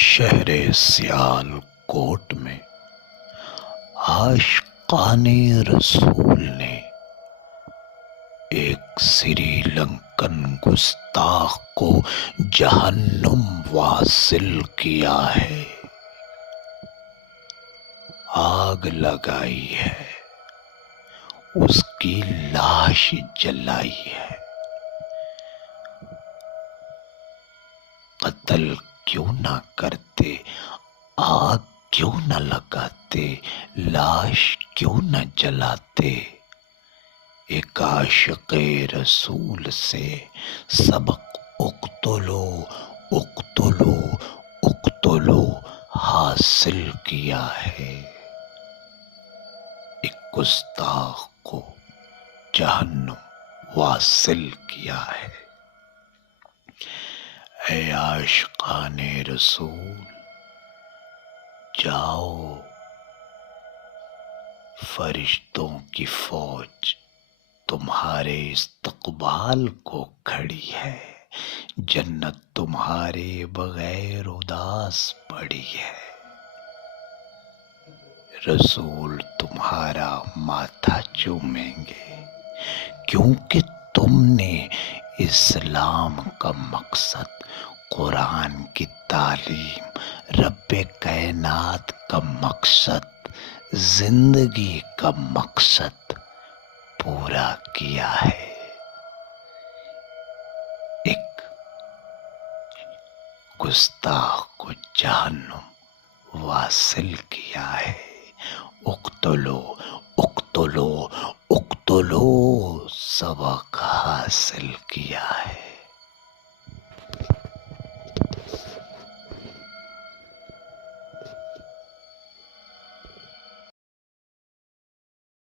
شہر سیال کوٹ میں عاشقان رسول نے ایک سری لنکن گستاخ کو جہنم واصل کیا ہے، آگ لگائی ہے، اس کی لاش جلائی ہے۔ قتل کیوں نہ کرتے، آگ کیوں نہ لگاتے، لاش کیوں نہ جلاتے؟ ایک عاشق رسول سے سبق اقتلو اقتلو اقتلو حاصل کیا ہے، ایک گستاخ کو جہنم واصل کیا ہے۔ اے عاشقان رسول، جاؤ، فرشتوں کی فوج تمہارے استقبال کو کھڑی ہے، جنت تمہارے بغیر اداس پڑی ہے۔ رسول تمہارا ماتھا چومیں گے، کیونکہ تم نے اسلام کا مقصد، قرآن کی تعلیم، رب کائنات کا مقصد، زندگی کا مقصد پورا کیا ہے۔ ایک گستاخ کو جہنم واصل کیا ہے۔ اقتلو اقتلو اقتلو سبق حاصل کیا ہے۔